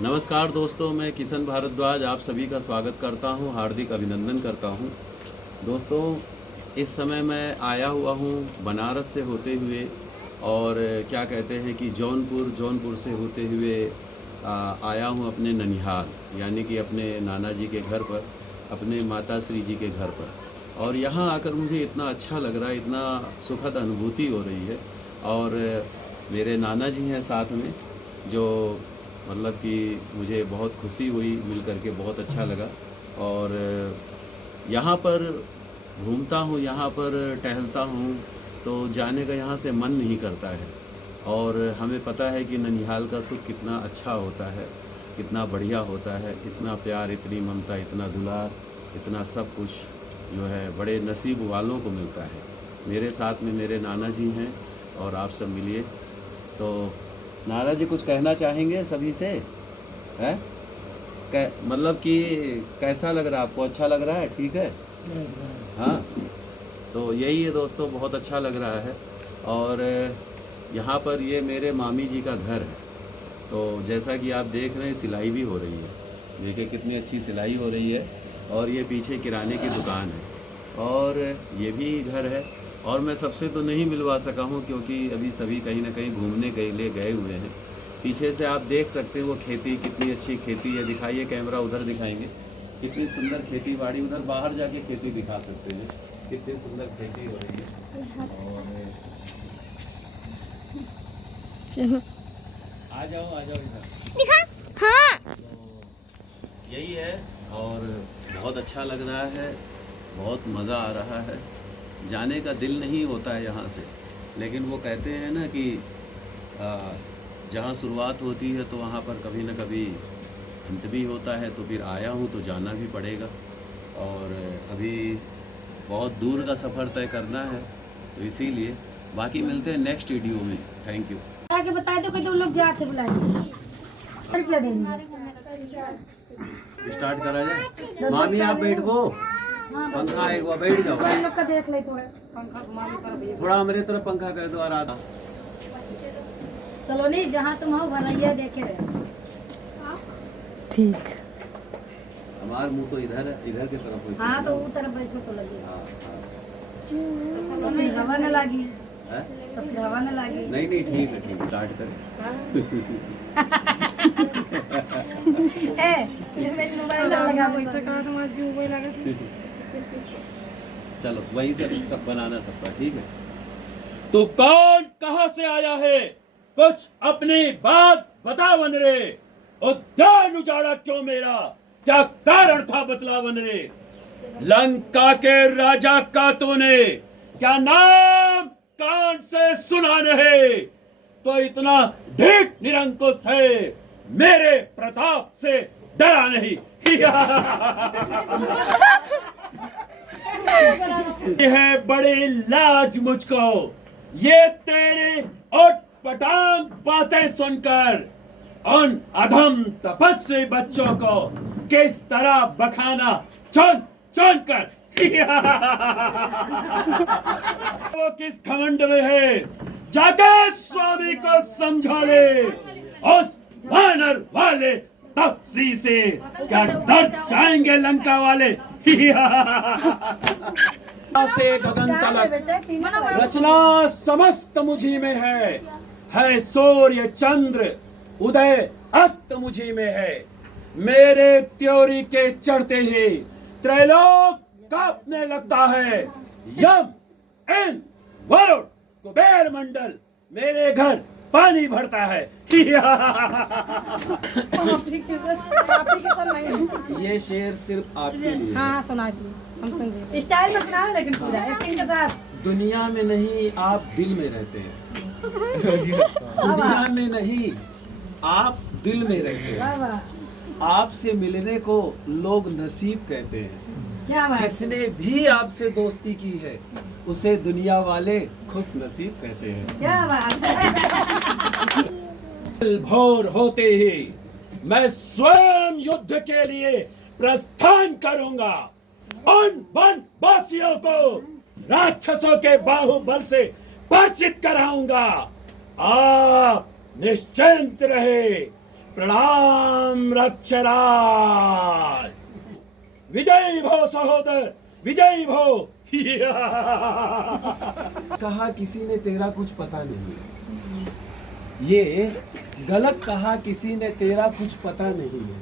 नमस्कार दोस्तों, मैं किशन भारद्वाज आप सभी का स्वागत करता हूं, हार्दिक अभिनंदन करता हूं। दोस्तों, इस समय मैं आया हुआ हूं बनारस से होते हुए और क्या कहते हैं कि जौनपुर से होते हुए आया हूं अपने ननिहाल, यानी कि अपने नाना जी के घर पर, अपने माता श्री जी के घर पर। और यहाँ आकर मुझे इतना अच्छा लग रहा है, इतना सुखद अनुभूति हो रही है। और मेरे नाना जी हैं साथ में, जो मतलब कि मुझे बहुत खुशी हुई मिल करके, बहुत अच्छा लगा। और यहाँ पर घूमता हूँ, यहाँ पर टहलता हूँ तो जाने का यहाँ से मन नहीं करता है। और हमें पता है कि ननिहाल का सुख कितना अच्छा होता है, कितना बढ़िया होता है, इतना प्यार, इतनी ममता, इतना दुलार, इतना सब कुछ जो है बड़े नसीब वालों को मिलता है। मेरे साथ में मेरे नाना जी हैं और आप सब मिलिए। तो नाना जी कुछ कहना चाहेंगे सभी से? है मतलब कि कैसा लग रहा है आपको? अच्छा लग रहा है? ठीक है। हाँ, तो यही है दोस्तों, बहुत अच्छा लग रहा है। और यहाँ पर ये मेरे मामी जी का घर है। तो जैसा कि आप देख रहे हैं, सिलाई भी हो रही है। देखिए कितनी अच्छी सिलाई हो रही है। और ये पीछे किराने की दुकान है और ये भी घर है। और मैं सबसे तो नहीं मिलवा सका हूँ क्योंकि अभी सभी कहीं ना कहीं घूमने के लिए गए हुए हैं। पीछे से आप देख सकते हैं वो खेती, कितनी अच्छी खेती है। दिखाइए, कैमरा उधर दिखाएंगे, कितनी सुंदर खेती बाड़ी। उधर बाहर जाके खेती दिखा सकते हैं, कितनी सुंदर खेती हो रही है। और आ जाओ इधर। हाँ, यही है। और बहुत अच्छा लग रहा है, बहुत मज़ा आ रहा है। जाने का दिल नहीं होता है यहाँ से, लेकिन वो कहते हैं ना कि जहाँ शुरुआत होती है तो वहाँ पर कभी न कभी अंत भी होता है। तो फिर आया हूँ तो जाना भी पड़ेगा। और अभी बहुत दूर का सफ़र तय करना है, तो इसीलिए बाकी मिलते हैं नेक्स्ट वीडियो में। Thank you. आके बता दो कि तुम लोग जाके बुलाएंगे। स्टार्ट करा जाए। मामी आप बैठ गो, पंखा एक बार बैठ जाओ। देख ले थोड़ा मेरे तरफ पंखा कर दो। आराधा सलोनी, जहाँ तुम हो भरैया देखे रहे। ठीक। हमारा मुंह तो इधर है, इधर की तरफ हो। हाँ, तो वो तरफ बैठो तो लगे। तो फिर हवा न लगी। तो फिर हवा न लगी। नहीं ठीक है, ठीक है, स्टार्ट करें। मेरे मोबाइल लगा चलो वही सब बनाना सबका, ठीक है। तू कौन, कहां से आया है? कुछ अपनी बात बता वन रे। उद्यान उजाड़ा क्यों मेरा? क्या कारण था बतला वन रे। लंका के राजा का तूने क्या नाम कान से सुना नहीं? तो इतना ढीठ निरंकुश है, मेरे प्रताप से डरा नहीं। है बड़ी लाज मुझको ये तेरी उठ पटांग बातें सुनकर उन अधम तपस्वी बच्चों को किस तरह बखाना चुन चुन कर। वो किस घमंड में है, जाके स्वामी को समझा ले। उस वानर वाले तपसी से क्या डर जाएंगे लंका वाले। से गगन तलक रचना समस्त मुझी में है सूर्य चंद्र उदय अस्त मुझी में है। मेरे त्योरी के चढ़ते ही त्रैलोक कांपने लगता है। यम, इन, वरुण, कुबेर मंडल मेरे घर पानी भरता है। ये शेर सिर्फ आपके लिए। हाँ, सुना दी, हम समझे। स्टाइल में सुना, लेकिन पूरा एक्टिंग के साथ। दुनिया में नहीं, आप दिल में रहते हैं। दुनिया में नहीं, आप दिल में रहते हैं। आपसे मिलने को लोग नसीब कहते हैं। जिसने भी आपसे दोस्ती की है उसे दुनिया वाले खुश नसीब कहते हैं। क्या बात है। भोर होते ही मैं स्वयं युद्ध के लिए प्रस्थान करूंगा। उन वनवासियों को राक्षसों के बाहुबल से परिचित कराऊंगा। आप निश्चिंत रहे, प्रणाम रक्षराज। विजयी भव सहोदर, विजयी भव। कहा किसी ने तेरा कुछ पता नहीं, ये गलत कहा किसी ने तेरा कुछ पता नहीं है,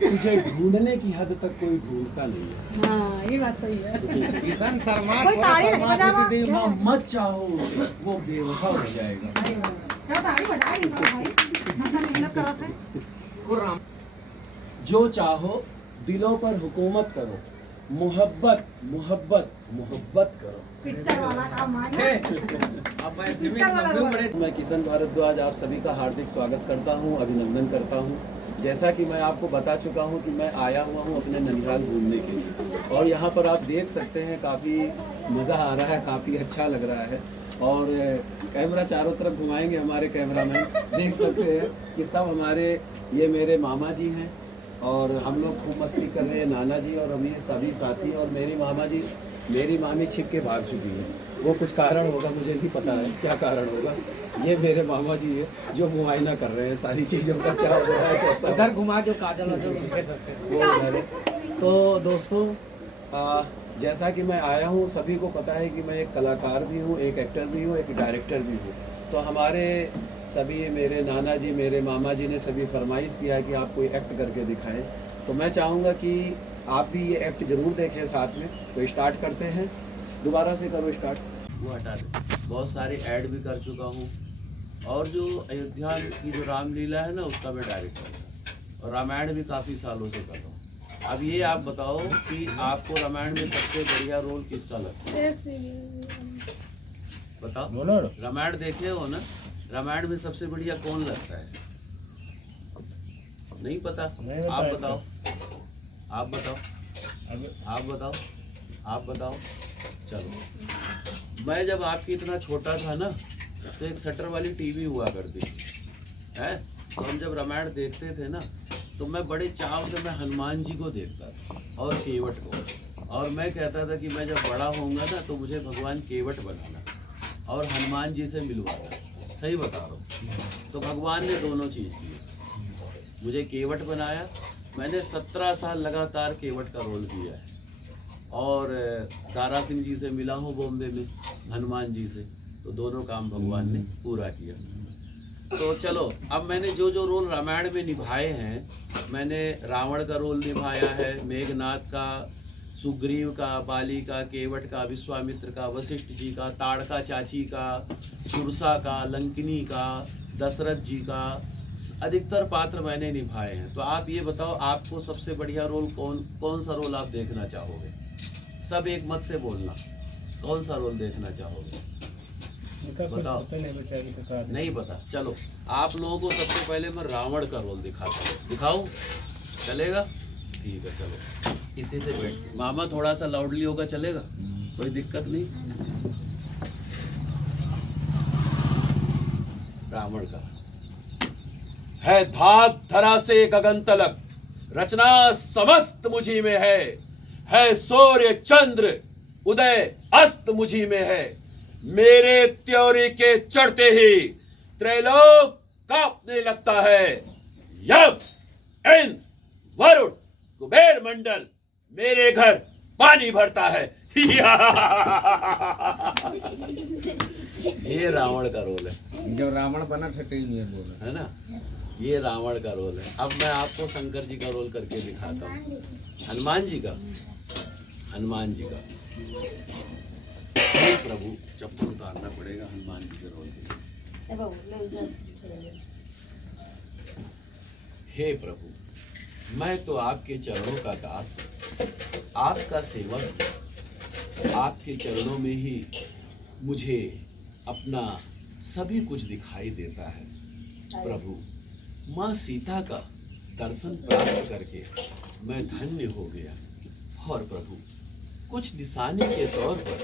तुझे ढूंढने की हद तक कोई ढूंढता नहीं है। हाँ ये बात सही है। किसान शर्मा कोई ताली नहीं बजावा क्या? मत चाहो वो बेवफा हो जाएगा। क्या ताली बजा रही हो भाई? मतलब मेहनत करत है। जो चाहो दिलों पर हुकूमत करो, मोहब्बत मोहब्बत मोहब्बत करो। पिक्चर वाला काम माने। मैं किशन भारद्वाज आप सभी का हार्दिक स्वागत करता हूं, अभिनंदन करता हूं। जैसा कि मैं आपको बता चुका हूं कि मैं आया हुआ हूं अपने ननिहाल घूमने के लिए, और यहाँ पर आप देख सकते हैं काफ़ी मज़ा आ रहा है, काफ़ी अच्छा लग रहा है। और कैमरा चारों तरफ घुमाएंगे हमारे कैमरामैन, देख सकते हैं कि सब हमारे ये मेरे मामा जी हैं और हम लोग खूब मस्ती कर रहे हैं, नाना जी और हम ये सभी साथी। और मेरी मामा जी, मेरी मामी छिप के भाग चुकी है, वो कुछ कारण होगा, मुझे नहीं पता है क्या कारण होगा। ये मेरे मामा जी है जो मुआयना कर रहे हैं सारी चीज़ों का, क्या हो रहा है कैसा। इधर घुमा जो काजल वो उधर है। तो दोस्तों जैसा कि मैं आया हूँ, सभी को पता है कि मैं एक कलाकार भी हूँ, एक एक्टर भी हूँ, एक डायरेक्टर भी हूँ। तो हमारे सभी मेरे नाना जी, मेरे मामा जी ने सभी फरमाइश किया है कि आप कोई एक्ट करके दिखाएं। तो मैं चाहूँगा कि आप भी ये एक्ट ज़रूर देखें साथ में। तो स्टार्ट करते हैं, दोबारा से करो स्टार्ट। वो हटा दे, बहुत सारे ऐड भी कर चुका हूँ, और जो अयोध्या की जो रामलीला है ना, उसका मैं डायरेक्टर हूँ, और रामायण भी काफ़ी सालों से कर रहा हूँ। अब ये आप बताओ कि आपको रामायण में सबसे बढ़िया रोल किसका लगता है? बताओ। रामायण देखे हो ना, रामायण में सबसे बढ़िया कौन लगता है? नहीं पता? आप बताओ, आप बताओ, आप बताओ, आप बताओ। चलो, मैं जब आपकी इतना छोटा था ना, तो एक शटर वाली टीवी हुआ करती थी, है? तो हम जब रामायण देखते थे ना, तो मैं बड़े चाव से मैं हनुमान जी को देखता था और केवट को, और मैं कहता था कि मैं जब बड़ा होऊंगा ना, तो मुझे भगवान केवट बनाना और हनुमान जी से मिलवाना। सही बता रहा हूँ। तो भगवान ने दोनों चीज़ की, मुझे केवट बनाया, मैंने 17 साल लगातार केवट का रोल किया है, और दारा सिंह जी से मिला हूँ बॉम्बे में, हनुमान जी से, तो दोनों काम भगवान ने पूरा किया। तो चलो, अब मैंने जो जो रोल रामायण में निभाए हैं, मैंने रावण का रोल निभाया है, मेघनाथ का, सुग्रीव का, बाली का, केवट का, विश्वामित्र का, वशिष्ठ जी का, ताड़का चाची का, सुरसा का, लंकिनी का, दशरथ जी का, अधिकतर पात्र मैंने निभाए हैं। तो आप ये बताओ, आपको सबसे बढ़िया रोल कौन सा रोल आप देखना चाहोगे? सब एक मत से बोलना, कौन सा रोल देखना चाहोगे? बताओ। नहीं पता? चलो, आप लोगों को सबसे पहले मैं रावण का रोल दिखाता हूँ। दिखाऊं? चलेगा? ठीक है, चलो इसी से बैठ। मामा थोड़ा सा लाउडली होगा, चलेगा? कोई दिक्कत नहीं। रावण का है धाक धरा से गगन तलक, रचना समस्त मुझी में है सूर्य चंद्र उदय अस्त मुझी में है। मेरे त्योरी के चढ़ते ही त्रैलोक कांपने लगता है। यम, इंद्र, वरुण, कुबेर मंडल मेरे घर पानी भरता है। ये रावण का रोल है। जो रावण बना था है ना, ये रावण का रोल है। अब मैं आपको शंकर जी का रोल करके दिखाता हूँ, हनुमान जी का। हनुमान जी का, हे प्रभु, चप्पल उतारना पड़ेगा हनुमान जी के रोल के लिए। हे प्रभु, मैं तो आपके चरणों का दास हूँ, आपका सेवक हूँ। आपके चरणों में ही मुझे अपना सभी कुछ दिखाई देता है। प्रभु, माँ सीता का दर्शन प्राप्त करके मैं धन्य हो गया। और प्रभु, कुछ निशानी के तौर पर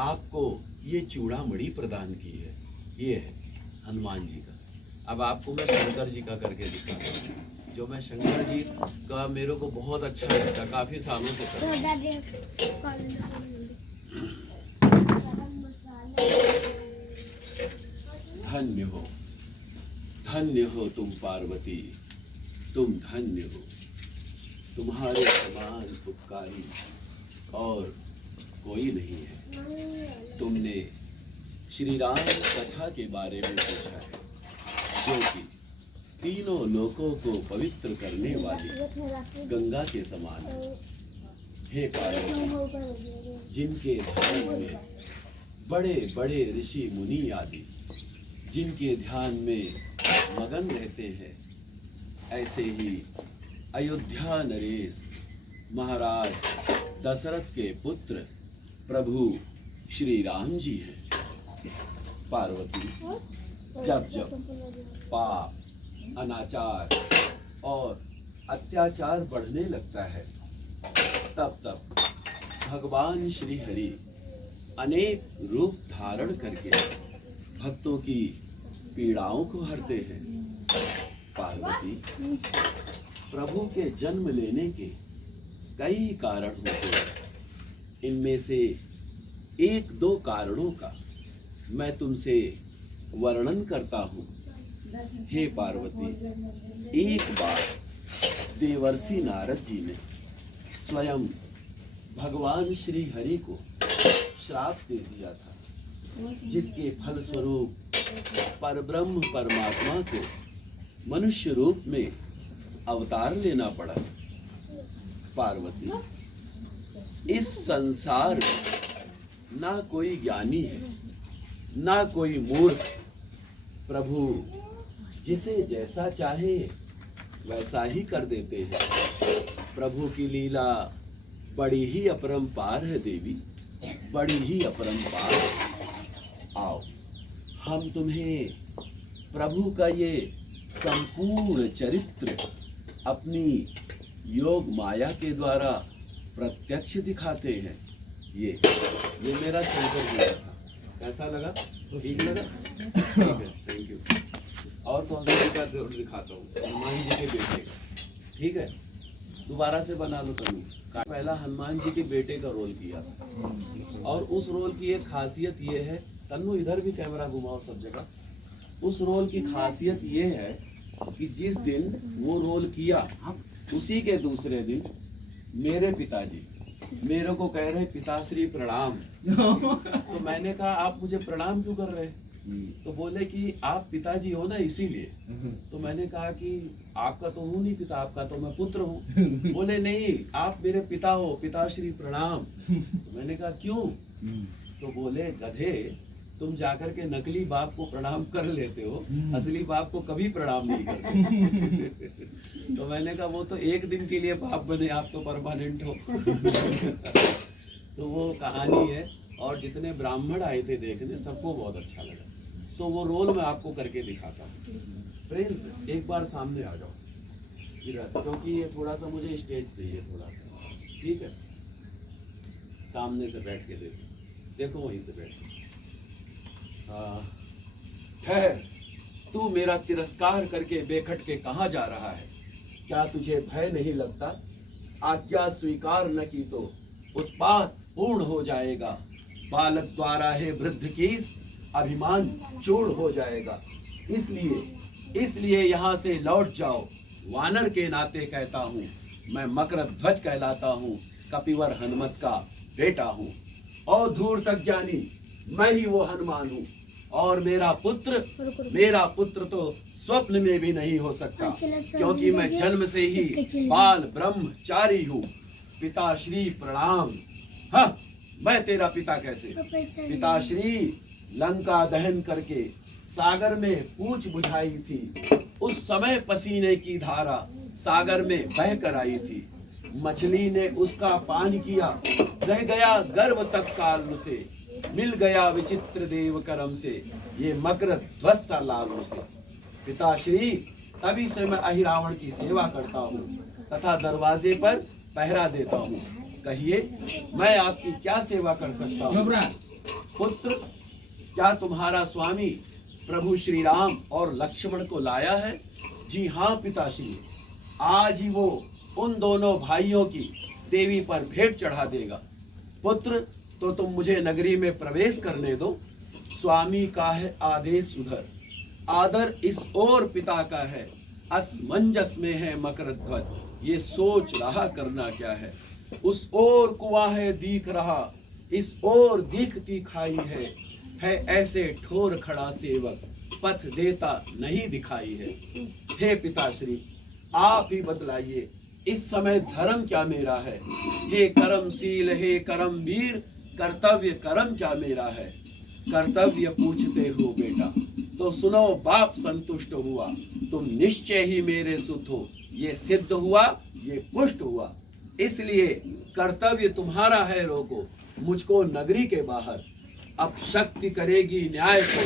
आपको ये चूड़ामणि प्रदान की है। ये है हनुमान जी का। अब आपको मैं शंकर जी का करके दिखाता हूँ, जो मैं शंकर जी का मेरे को बहुत अच्छा लगता, काफी सालों से करता हूँ। धन्य हो तुम पार्वती, तुम धन्य हो, तुम्हारे समान उपकारी और कोई नहीं है। तुमने श्री राम कथा के बारे में पूछा है, जो कि तीनों लोकों को पवित्र करने वाली गंगा के समान है। हे पार्वती, जिनके ध्यान में बड़े बड़े ऋषि मुनि आदि जिनके ध्यान में मगन रहते हैं, ऐसे ही अयोध्या नरेश महाराज दशरथ के पुत्र प्रभु श्री राम जी हैं। पार्वती, जब जब पाप, अनाचार और अत्याचार बढ़ने लगता है, तब तब भगवान श्री हरि अनेक रूप धारण करके भक्तों की पीड़ाओं को हरते हैं। पार्वती, प्रभु के जन्म लेने के कई कारण होते हैं। इनमें से एक दो कारणों का मैं तुमसे वर्णन करता हूँ। हे पार्वती, एक बार देवर्षि नारद जी ने स्वयं भगवान श्री हरि को श्राप दे दिया था, जिसके फल स्वरूप परब्रह्म परमात्मा को मनुष्य रूप में अवतार लेना पड़ा। पार्वती, इस संसार में ना कोई ज्ञानी है ना कोई मूर्ख। प्रभु जिसे जैसा चाहे वैसा ही कर देते हैं। प्रभु की लीला बड़ी ही अपरंपार है देवी, बड़ी ही अपरंपार। आओ, हम तुम्हें प्रभु का ये संपूर्ण चरित्र अपनी योग माया के द्वारा प्रत्यक्ष दिखाते हैं। ये मेरा शंकर जी था, कैसा लगा? ठीक लगा? ठीक है, थैंक यू। और कौन सा का दिखाता हूँ? हनुमान जी के बेटे का, ठीक है? दोबारा से बना लो तनु। पहला हनुमान जी के बेटे का रोल किया और उस रोल की एक खासियत ये है, तन्नू इधर भी कैमरा घुमाओ सब जगह। उस रोल की खासियत ये है कि जिस दिन वो रोल किया उसी के दूसरे दिन मेरे पिताजी मेरे को कह रहे पिताश्री प्रणाम। तो मैंने कहा आप मुझे प्रणाम क्यों कर रहे हैं? तो बोले कि आप पिताजी हो ना इसीलिए। तो मैंने कहा कि आपका तो हूँ नहीं पिता, आपका तो मैं पुत्र हूँ। बोले नहीं, आप मेरे पिता हो, पिताश्री प्रणाम। तो मैंने कहा क्यों? तो बोले गधे, तुम जाकर के नकली बाप को प्रणाम कर लेते हो, असली बाप को कभी प्रणाम नहीं करते। तो मैंने कहा वो तो एक दिन के लिए बाप बने, आप तो परमानेंट हो। तो वो कहानी है और जितने ब्राह्मण आए थे देखने सबको बहुत अच्छा लगा। सो वो रोल मैं आपको करके दिखाता हूँ। फ्रेंड्स, एक बार सामने आ जाओ क्योंकि ये थोड़ा सा मुझे स्टेज चाहिए थोड़ा सा, ठीक है? सामने से बैठ के देखो वहीं से बैठ के। ठहर, तू मेरा तिरस्कार करके बेखट के कहाँ जा रहा है? क्या तुझे भय नहीं लगता? आज्ञा स्वीकार न की तो उत्पात पूर्ण हो जाएगा। बालक द्वारा है वृद्ध की अभिमान चूर हो जाएगा। इसलिए यहाँ से लौट जाओ। वानर के नाते कहता हूँ, मैं मकर ध्वज कहलाता हूँ, कपिवर हनुमत का बेटा हूँ। और धूर तक ज्ञानी मैं ही वो हनुमान हूँ। और मेरा पुत्र तो स्वप्न में भी नहीं हो सकता, क्योंकि मैं जन्म से ही बाल ब्रह्मचारी हूँ। पिताश्री प्रणाम। हाँ, मैं तेरा पिता कैसे? पिताश्री लंका दहन करके सागर में पूछ बुझाई थी। उस समय पसीने की धारा सागर में बह कर आई थी। मछली ने उसका पान किया, रह गया गर्भ तत्काल से। मिल गया विचित्र देव करम से, ये मकर ध्वज सा लाल से। पिताश्री, तभी से मैं अहिरावण की सेवा करता हूँ तथा दरवाजे पर पहरा देता हूँ। कहिए, मैं आपकी क्या सेवा कर सकता हूँ? पुत्र, क्या तुम्हारा स्वामी प्रभु श्री राम और लक्ष्मण को लाया है? जी हाँ पिताश्री, आज ही वो उन दोनों भाइयों की देवी पर भेंट चढ़ा देगा। पुत्र, तो तुम मुझे नगरी में प्रवेश करने दो। स्वामी का है आदेश उधर, आदर इस ओर पिता का है। असमंजस में है मकर ध्वज, ये सोच रहा करना क्या है। उस ओर कुआं है दिख रहा, इस ओर दिखती खाई है ऐसे ठोर खड़ा सेवक, पथ देता नहीं दिखाई है। हे पिताश्री आप ही बतलाइए, इस समय धर्म क्या मेरा है। हे कर्मशील हे कर्मवीर, कर्तव्य कर्म क्या मेरा है। कर्तव्य पूछते हो बेटा, तो सुनो बाप संतुष्ट हुआ। तुम निश्चय ही मेरे सुत हो, ये सिद्ध हुआ ये पुष्ट हुआ। इसलिए कर्तव्य तुम्हारा है रोको मुझको नगरी के बाहर। अब शक्ति करेगी न्याय को,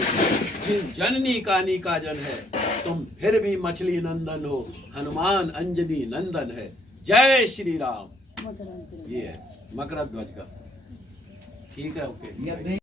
जिन जननी कानी का जन है। तुम फिर भी मछली नंदन हो, हनुमान अंजनी नंदन है। जय श्री राम। ये है मकर ध्वज का। ठीक है, ओके।